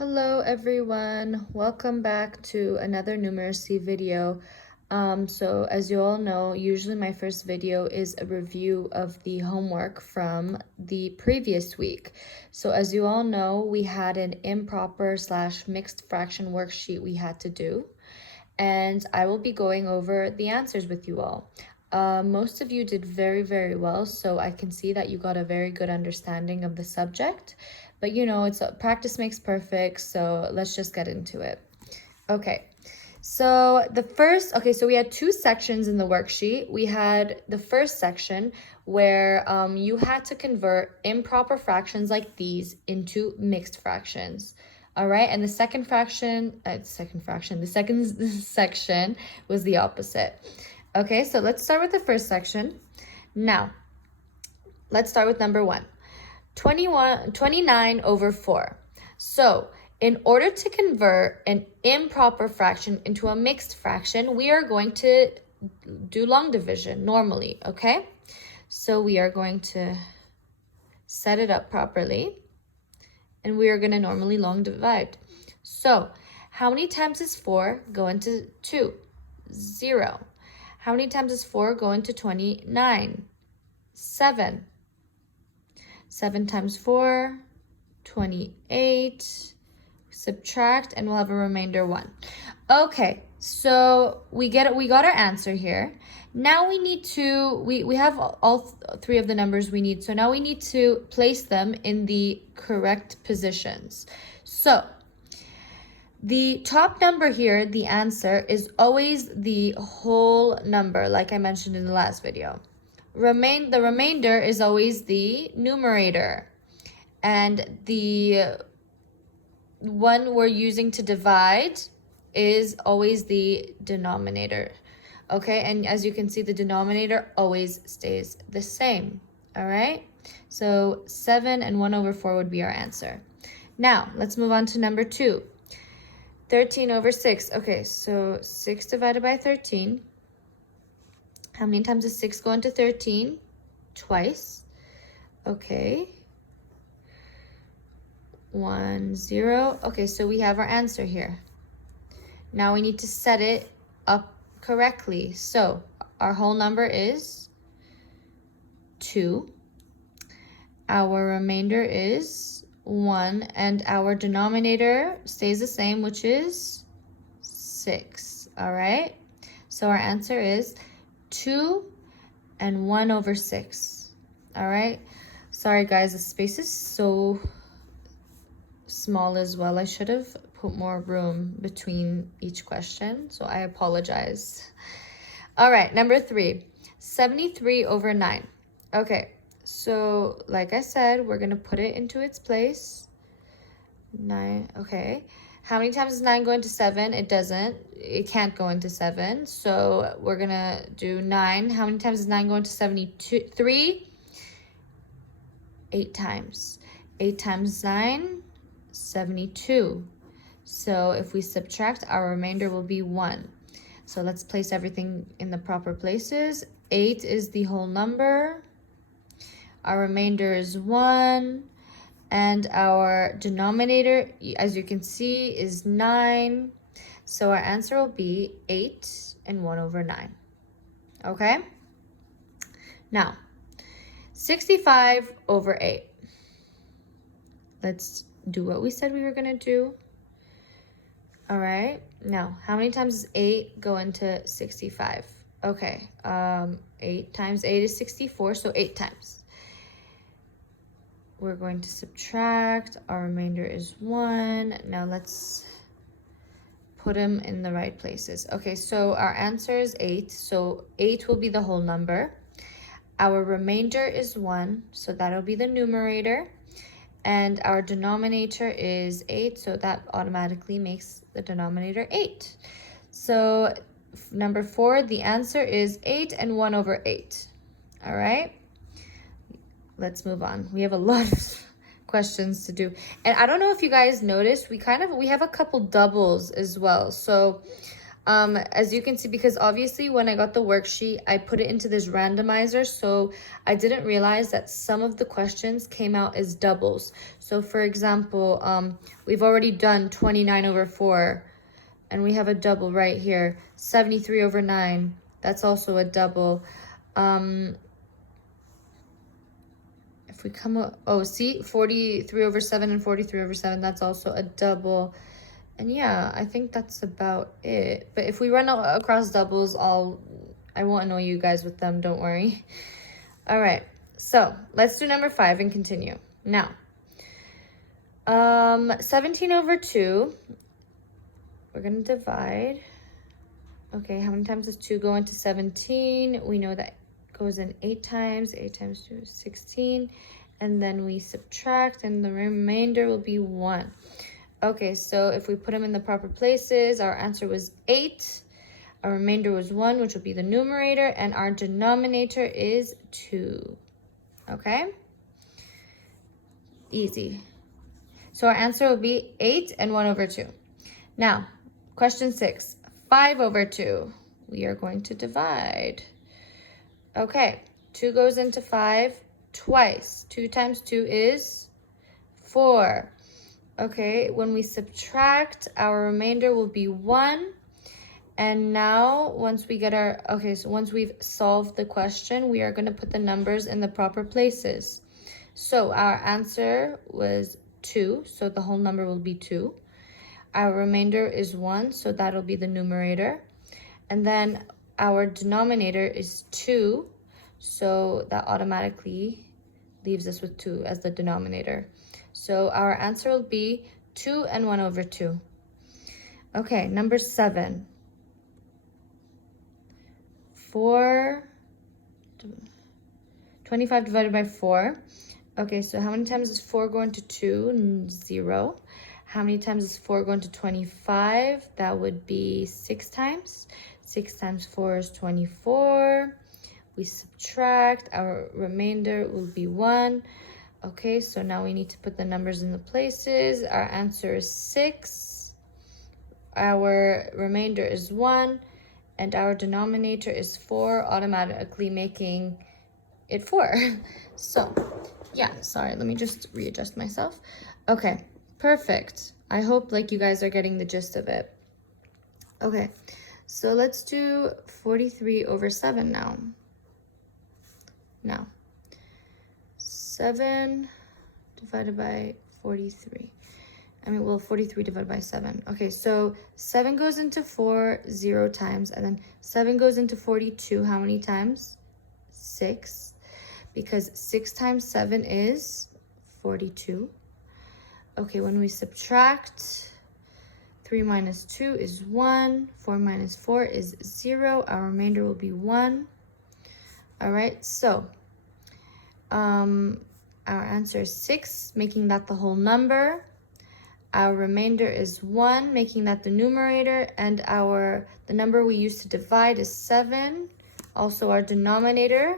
Hello everyone, welcome back to another numeracy video. So as you all know, usually my first video is a review of the homework from the previous week. So as you all know, we had an improper / mixed fraction worksheet we had to do, and I will be going over the answers with you all. Most of you did very well, so I can see that you got a very good understanding of the subject. But you know, practice makes perfect, so let's just get into it. Okay, so we had two sections in the worksheet. We had the first section where you had to convert improper fractions like these into mixed fractions. All right, and the second section was the opposite. Okay, so let's start with the first section. Now, let's start with number 1. 29 over 4. So, in order to convert an improper fraction into a mixed fraction, we are going to do long division normally, okay? So we are going to set it up properly, and we are going to normally long divide. So, how many times is 4 go into 2? 0. How many times is 4 go into 29? 7. 7 times 4, 28. Subtract, and we'll have a remainder 1. Okay, so we got our answer here. Now we need to, we have all three of the numbers we need. So now we need to place them in the correct positions. So the top number here, the answer, is always the whole number, like I mentioned in the last video. The remainder is always the numerator. And the one we're using to divide is always the denominator. Okay, and as you can see, the denominator always stays the same. All right, so 7 and 1 over 4 would be our answer. Now, let's move on to number 2. 13 over 6. Okay, so 6 divided by 13. How many times does 6 go into 13? Twice. Okay. 1, 0. Okay, so we have our answer here. Now we need to set it up correctly. So our whole number is 2. Our remainder is 1, and our denominator stays the same, which is 6. All right, so our answer is 2 and 1 over 6. All right, sorry guys, the space is so small as well. I should have put more room between each question, so I apologize. All right, number 3, 73 over 9. Okay, so like I said, we're gonna put it into its place. 9. Okay, how many times does 9 go into 7? It can't go into 7, so we're gonna do 9. How many times does 9 go into 73? 8 times. 8 times 9, 72. So if we subtract, our remainder will be 1. So let's place everything in the proper places. 8 is the whole number. Our remainder is 1. And our denominator, as you can see, is 9. So our answer will be 8 and 1 over 9. Okay? Now, 65 over 8. Let's do what we said we were going to do. All right. Now, how many times does 8 go into 65? Okay. 8 times 8 is 64, so 8 times. We're going to subtract. Our remainder is 1. Now let's put them in the right places. Okay, so our answer is 8. So 8 will be the whole number. Our remainder is 1, so that'll be the numerator. And our denominator is 8, so that automatically makes the denominator 8. So number 4, the answer is 8 and 1 over 8. All right, let's move on. We have a lot of questions to do. And I don't know if you guys noticed, we have a couple doubles as well. So As you can see, because obviously when I got the worksheet, I put it into this randomizer, so I didn't realize that some of the questions came out as doubles. So for example, we've already done 29 over 4, and we have a double right here. 73 over 9, that's also a double. If we come up, oh, see, 43 over 7 and 43 over 7, that's also a double. And yeah, I think that's about it. But if we run across doubles, I won't annoy you guys with them, don't worry. All right, so let's do number 5 and continue. Now, 17 over 2, we're gonna divide. Okay, how many times does 2 go into 17? We know that goes in 8 times. 8 times 2 is 16. And then we subtract, and the remainder will be 1. Okay, so if we put them in the proper places, our answer was 8. Our remainder was 1, which will be the numerator, and our denominator is 2. Okay? Easy. So our answer will be 8 and 1 over 2. Now, question 6. 5 over 2. We are going to divide. Okay, 2 goes into 5 twice. 2 times 2 is 4. Okay, when we subtract, our remainder will be 1. And now, once we get our, okay, so once we've solved the question, we are going to put the numbers in the proper places. So our answer was 2, so the whole number will be 2. Our remainder is 1, so that'll be the numerator. And then our denominator is 2, so that automatically leaves us with 2 as the denominator. So our answer will be 2 and 1 over 2. Okay, number 7. 25 divided by 4. Okay, so how many times does 4 go into 2? 0. How many times does 4 go into 25? That would be 6 times. 6 times 4 is 24. We subtract, our remainder will be 1. Okay, so now we need to put the numbers in the places. Our answer is 6. Our remainder is 1. And our denominator is 4, automatically making it 4. So, yeah, sorry, let me just readjust myself. Okay, perfect. I hope you guys are getting the gist of it. Okay, so let's do 43 over 7 now. Now, 7 divided by 43. 43 divided by 7. Okay, so 7 goes into 4 0 times, and then 7 goes into 42 how many times? 6. Because 6 times 7 is 42. Okay, when we subtract, 3 minus 2 is 1. 4 minus 4 is 0. Our remainder will be 1. All right, so our answer is 6, making that the whole number. Our remainder is 1, making that the numerator, and the number we use to divide is 7. Also our denominator,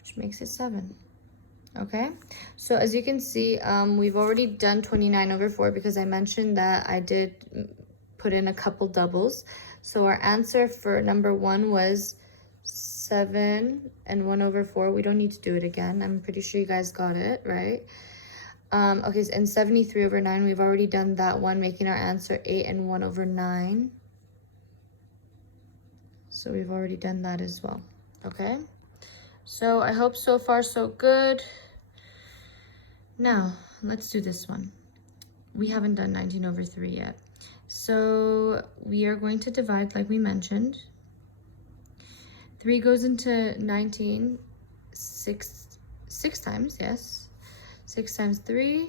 which makes it 7. Okay, so as you can see, we've already done 29 over 4 because I mentioned that I did put in a couple doubles. So our answer for number 1 was 7 and 1 over 4. We don't need to do it again. I'm pretty sure you guys got it, right? Okay, and 73 over 9, we've already done that one, making our answer 8 and 1 over 9. So we've already done that as well, okay? So I hope so far so good. Now, let's do this one. We haven't done 19 over 3 yet. So we are going to divide like we mentioned. 3 goes into 19 six times, yes. 6 times 3,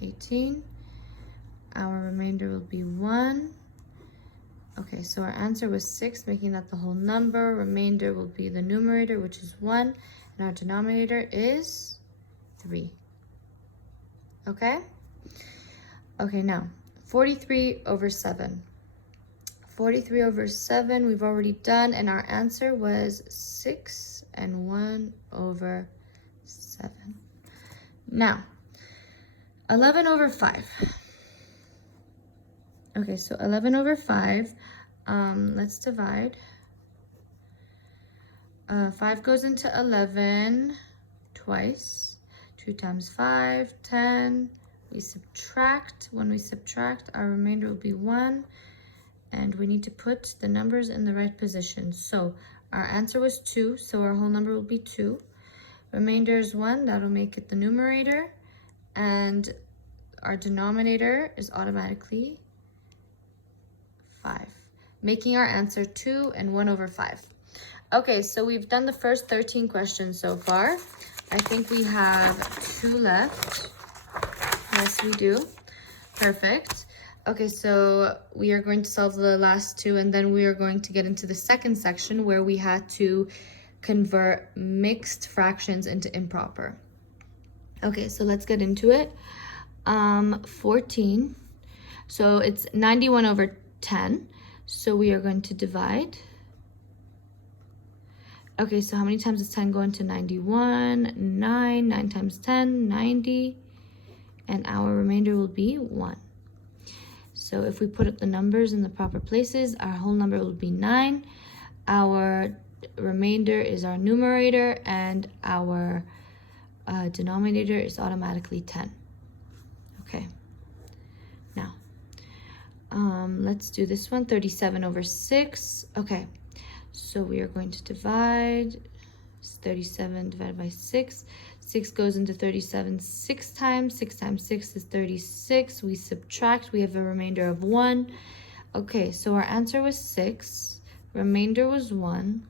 18. Our remainder will be 1. Okay, so our answer was 6, making that the whole number. Remainder will be the numerator, which is 1. And our denominator is 3. Okay? Okay, now, 43 over 7. 43 over 7, we've already done, and our answer was 6 and 1 over 7. Now, 11 over 5. Okay, so 11 over 5. Let's divide. 5 goes into 11 twice. 2 times 5, 10. We subtract. When we subtract, our remainder will be 1. And we need to put the numbers in the right position. So our answer was 2, so our whole number will be 2. Remainder is 1, that'll make it the numerator. And our denominator is automatically 5, making our answer 2 and 1 over 5. Okay, so we've done the first 13 questions so far. I think we have 2 left. Yes, we do. Perfect. Okay, so we are going to solve the last 2, and then we are going to get into the second section where we had to convert mixed fractions into improper. Okay, so let's get into it. 14. So it's 91 over 10. So we are going to divide. Okay, so how many times does 10 go into 91? 9. 9 times 10, 90. And our remainder will be 1. So if we put the numbers in the proper places, our whole number will be 9. Our remainder is our numerator, and our denominator is automatically 10. Okay. Now, let's do this one. 37 over 6. Okay. So we are going to divide. It's 37 divided by 6. 6 goes into 37 6 times. 6 times 6 is 36. We subtract. We have a remainder of 1. Okay, so our answer was 6. Remainder was 1,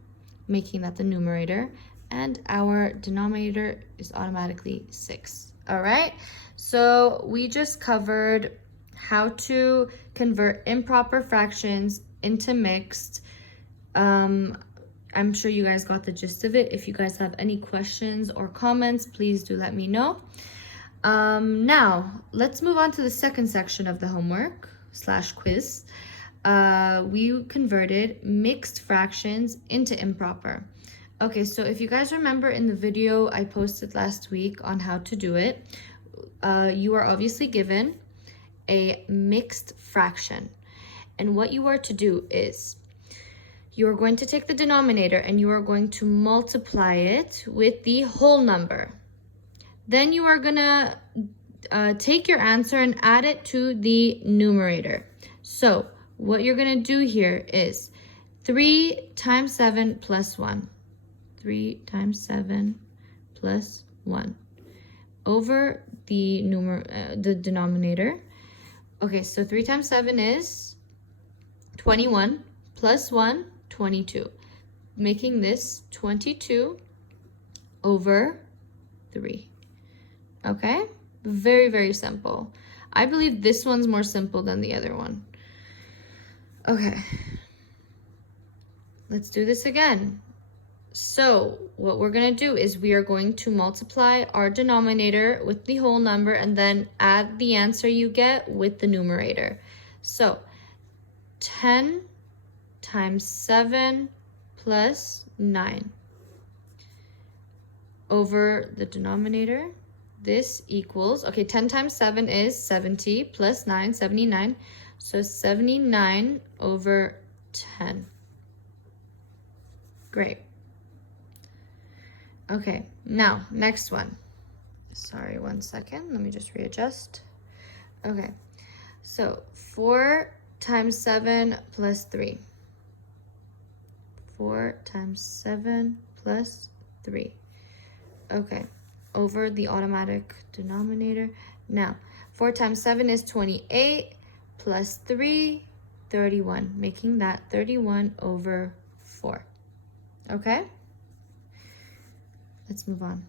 making that the numerator. And our denominator is automatically 6. All right, so we just covered how to convert improper fractions into mixed. I'm sure you guys got the gist of it. If you guys have any questions or comments, please do let me know. Now, let's move on to the second section of the homework / quiz. We converted mixed fractions into improper. Okay, so if you guys remember in the video I posted last week on how to do it, you are obviously given a mixed fraction. And what you are to do is, you are going to take the denominator and you are going to multiply it with the whole number. Then you are gonna take your answer and add it to the numerator. So what you're gonna do here is 3 times 7 plus 1. 3 times 7 plus 1 over the denominator. Okay, so 3 times 7 is 21 plus 1, 22, making this 22 over 3. Okay, very, very simple. I believe this one's more simple than the other one. Okay, let's do this again. So what we're going to do is we are going to multiply our denominator with the whole number and then add the answer you get with the numerator. So 10 times 7 plus 9 over the denominator. This equals, okay, 10 times 7 is 70 plus 9, 79. So 79 over 10. Great. Okay, now next one. Sorry, 1 second. Let me just readjust. Okay, so 4 times 7 plus 3. 4 times 7 plus 3. Okay, over the automatic denominator. Now, 4 times 7 is 28 plus 3, 31, making that 31 over 4. Okay? Let's move on.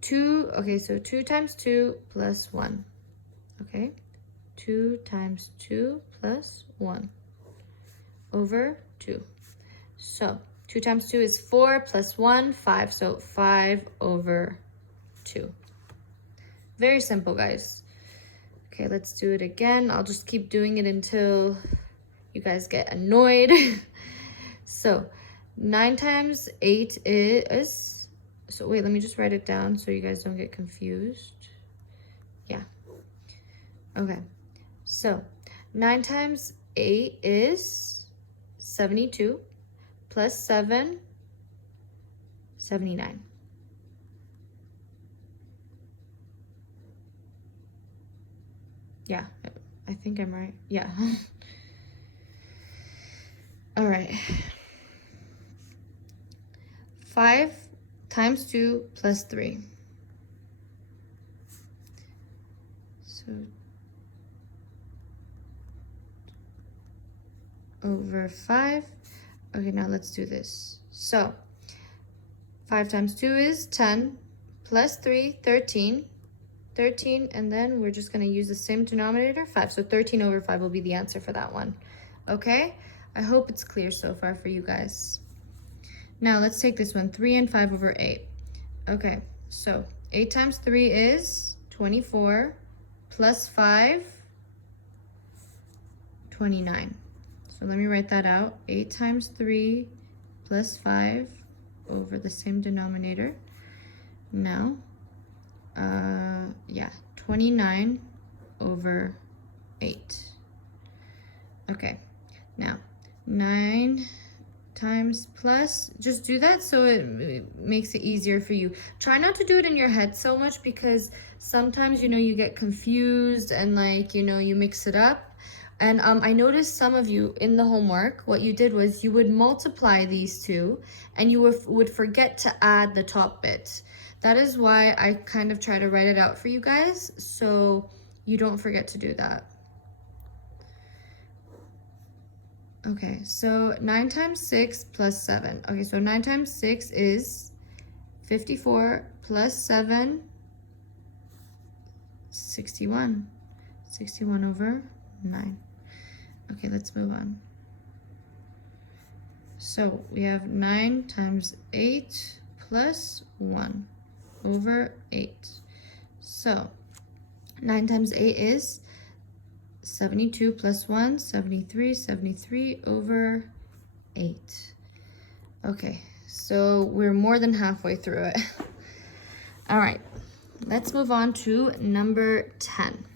2, okay, so 2 times 2 plus 1. Okay? 2 times 2 plus 1 over 2. So 2 times 2 is 4 plus 1, 5. So 5 over 2. Very simple, guys. Okay, let's do it again. I'll just keep doing it until you guys get annoyed. So 9 times 8 is, so wait, let me just write it down so you guys don't get confused. Yeah. Okay. So 9 times 8 is 72, plus 7, 79. Yeah, I think I'm right. Yeah. All right. 5 times 2 plus 3. So over 5. Okay, now let's do this. So 5 times 2 is 10, plus 3, 13. 13, and then we're just going to use the same denominator, 5. So 13 over 5 will be the answer for that one. Okay? I hope it's clear so far for you guys. Now let's take this one, 3 and 5 over 8. Okay, so 8 times 3 is 24, plus 5, 29. So let me write that out. 8 times 3 plus 5 over the same denominator. Now, 29 over 8. Okay, now 9 times plus, just do that so it makes it easier for you. Try not to do it in your head so much, because sometimes, you know, you get confused and like, you know, you mix it up. And I noticed some of you in the homework, what you did was you would multiply these two and you would forget to add the top bit. That is why I kind of try to write it out for you guys so you don't forget to do that. Okay, so 9 times 6 plus 7. Okay, so 9 times 6 is 54, plus 7, 61. 61 over 9. Okay, let's move on. So we have 9 times 8 plus 1 over 8. So 9 times 8 is 72 plus 1, 73, 73 over 8. Okay, so we're more than halfway through it. All right, let's move on to number 10.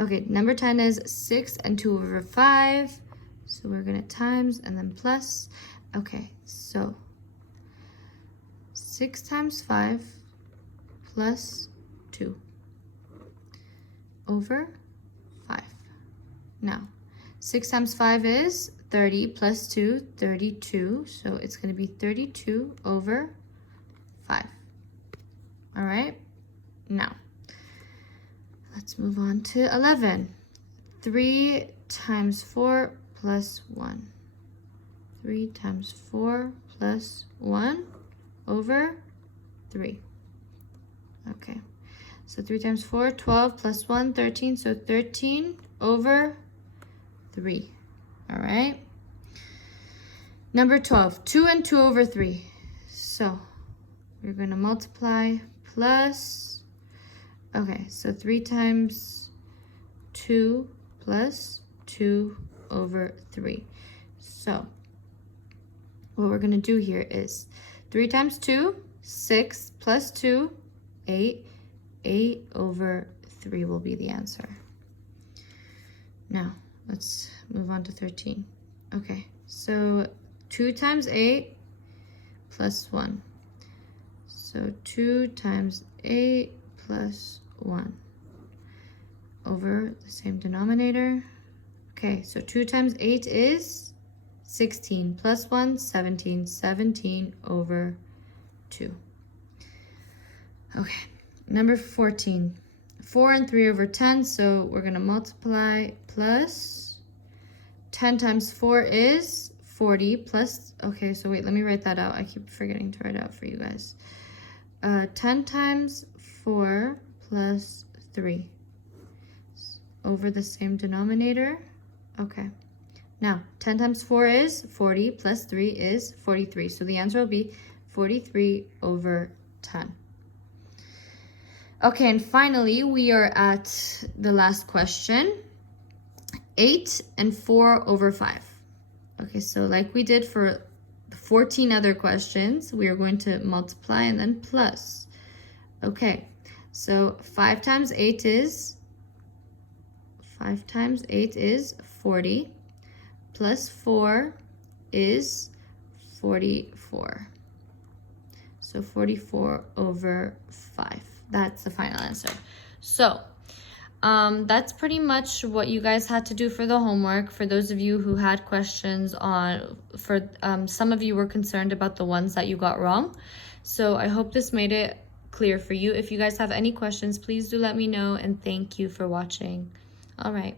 Okay, number 10 is 6 and 2 over 5. So we're gonna times and then plus. Okay, so 6 times 5 plus 2 over 5. Now, 6 times 5 is 30 plus 2, 32. So it's gonna be 32 over 5. All right, now, let's move on to 11. 3 times 4 plus 1. 3 times 4 plus 1 over 3. Okay, so 3 times 4, 12 plus 1, 13. So 13 over 3. All right. Number 12, 2 and 2 over 3. So we're going to multiply plus. Okay, so 3 times 2 plus 2 over 3. So what we're going to do here is 3 times 2, 6 plus 2, 8. 8 over 3 will be the answer. Now, let's move on to 13. Okay, so 2 times 8 plus 1. So 2 times 8 plus 1 over the same denominator. Okay, so 2 times 8 is 16 plus 1, 17. 17 over 2. Okay, number 14. 4 and 3 over 10, so we're going to multiply plus 10 times 4 is 40 plus, okay, so wait, let me write that out. I keep forgetting to write it out for you guys. 10 times 4 plus 3 over the same denominator. Okay, now 10 times 4 is 40 plus 3 is 43. So the answer will be 43 over 10. Okay, and finally, we are at the last question. 8 and 4 over 5. Okay, so like we did for the 14 other questions, we are going to multiply and then plus. Okay, so 5 times 8 is 5 times 8 is 40, plus 4 is 44. So 44 over 5. That's the final answer. So that's pretty much what you guys had to do for the homework. For those of you who had questions on, some of you were concerned about the ones that you got wrong. So I hope this made it clear for you. If you guys have any questions, please do let me know, and thank you for watching. All right.